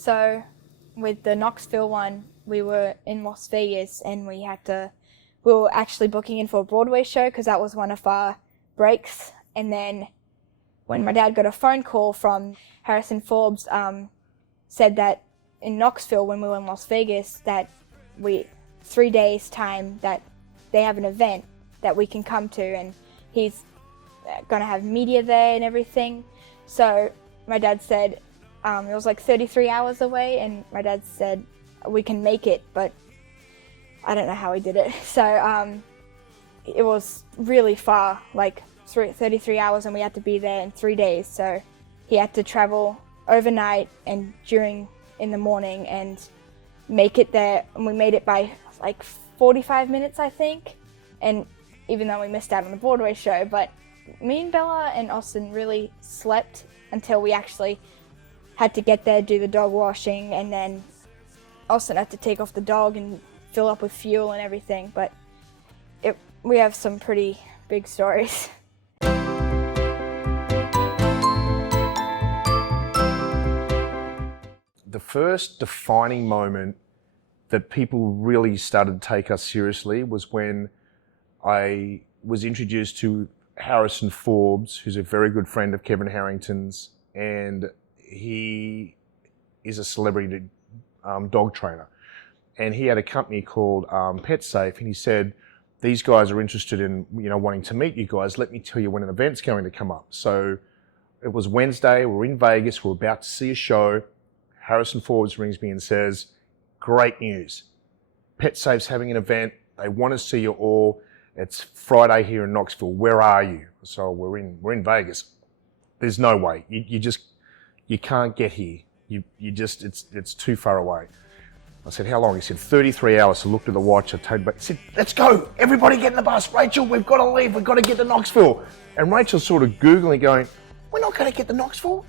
So with the Knoxville one, we were in Las Vegas and we were actually booking in for a Broadway show because that was one of our breaks. And then when my dad got a phone call from Harrison Forbes, said that in Knoxville when we were in Las Vegas that 3 days time that they have an event that we can come to, and he's gonna have media there and everything. So my dad said it was like 33 hours away, and my dad said we can make it, but I don't know how he did it. So it was really far, like 33 hours, and we had to be there in 3 days. So he had to travel overnight and in the morning and make it there, and we made it by like 45 minutes, I think. And even though we missed out on the Broadway show, but me and Bella and Austin really slept until we actually had to get there, do the dog washing, and then Austin had to take off the dog and fill up with fuel and everything. But we have some pretty big stories. The first defining moment that people really started to take us seriously was when I was introduced to Harrison Forbes, who's a very good friend of Kevin Harrington's, and he is a celebrity dog trainer. And he had a company called PetSafe, and he said, these guys are interested in wanting to meet you guys. Let me tell you when an event's going to come up. So it was Wednesday, we're in Vegas, we're about to see a show. Harrison Forbes rings me and says, great news. PetSafe's having an event. They want to see you all. It's Friday here in Knoxville. Where are you? So we're in Vegas. There's no way. You can't get here. It's too far away. I said, how long? He said, 33 hours. So I looked at the watch. I told him, he said, let's go. Everybody get in the bus. Rachel, we've got to leave. We've got to get to Knoxville. And Rachel's sort of Googling going, we're not going to get to Knoxville.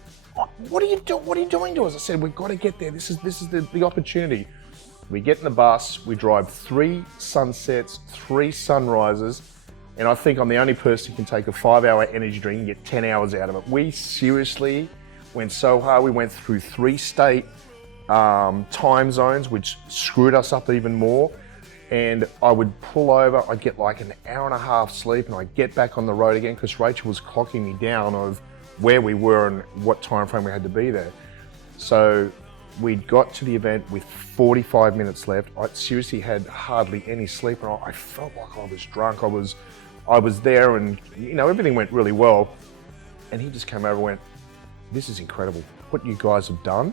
What are you doing to us? I said, we've got to get there. This is the opportunity. We get in the bus, we drive 3 sunsets, 3 sunrises, and I think I'm the only person who can take a 5-hour energy drink and get 10 hours out of it. We seriously went so hard. We went through 3 state time zones, which screwed us up even more. And I would pull over, I'd get like an hour and a half sleep, and I'd get back on the road again because Rachel was clocking me down of where we were and what time frame we had to be there. So we got to the event with 45 minutes left. I seriously had hardly any sleep, and I felt like I was drunk. I was there, and everything went really well. And he just came over and went, this is incredible. What you guys have done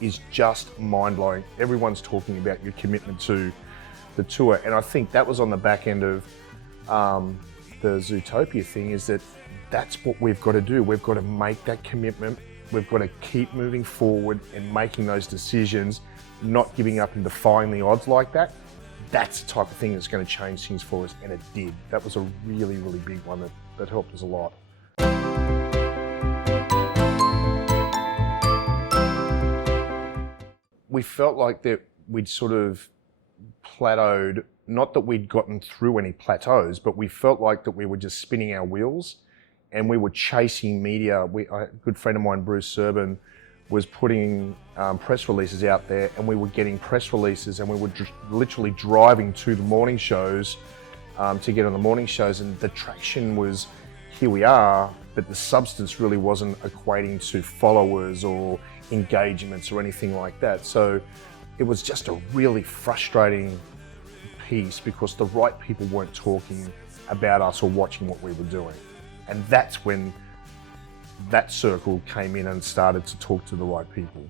is just mind-blowing. Everyone's talking about your commitment to the tour. And I think that was on the back end of the Zootopia thing, is that's what we've got to do. We've got to make that commitment. We've got to keep moving forward and making those decisions, not giving up and defying the odds like that. That's the type of thing that's going to change things for us, and it did. That was a really, really big one that helped us a lot. We felt like that we'd sort of plateaued, not that we'd gotten through any plateaus, but we felt like that we were just spinning our wheels and we were chasing media. A good friend of mine, Bruce Serban, was putting press releases out there, and we were getting press releases, and we were literally driving to the morning shows to get on the morning shows, and the traction was, here we are, but the substance really wasn't equating to followers or engagements or anything like that. So it was just a really frustrating piece because the right people weren't talking about us or watching what we were doing. And that's when that circle came in and started to talk to the right people.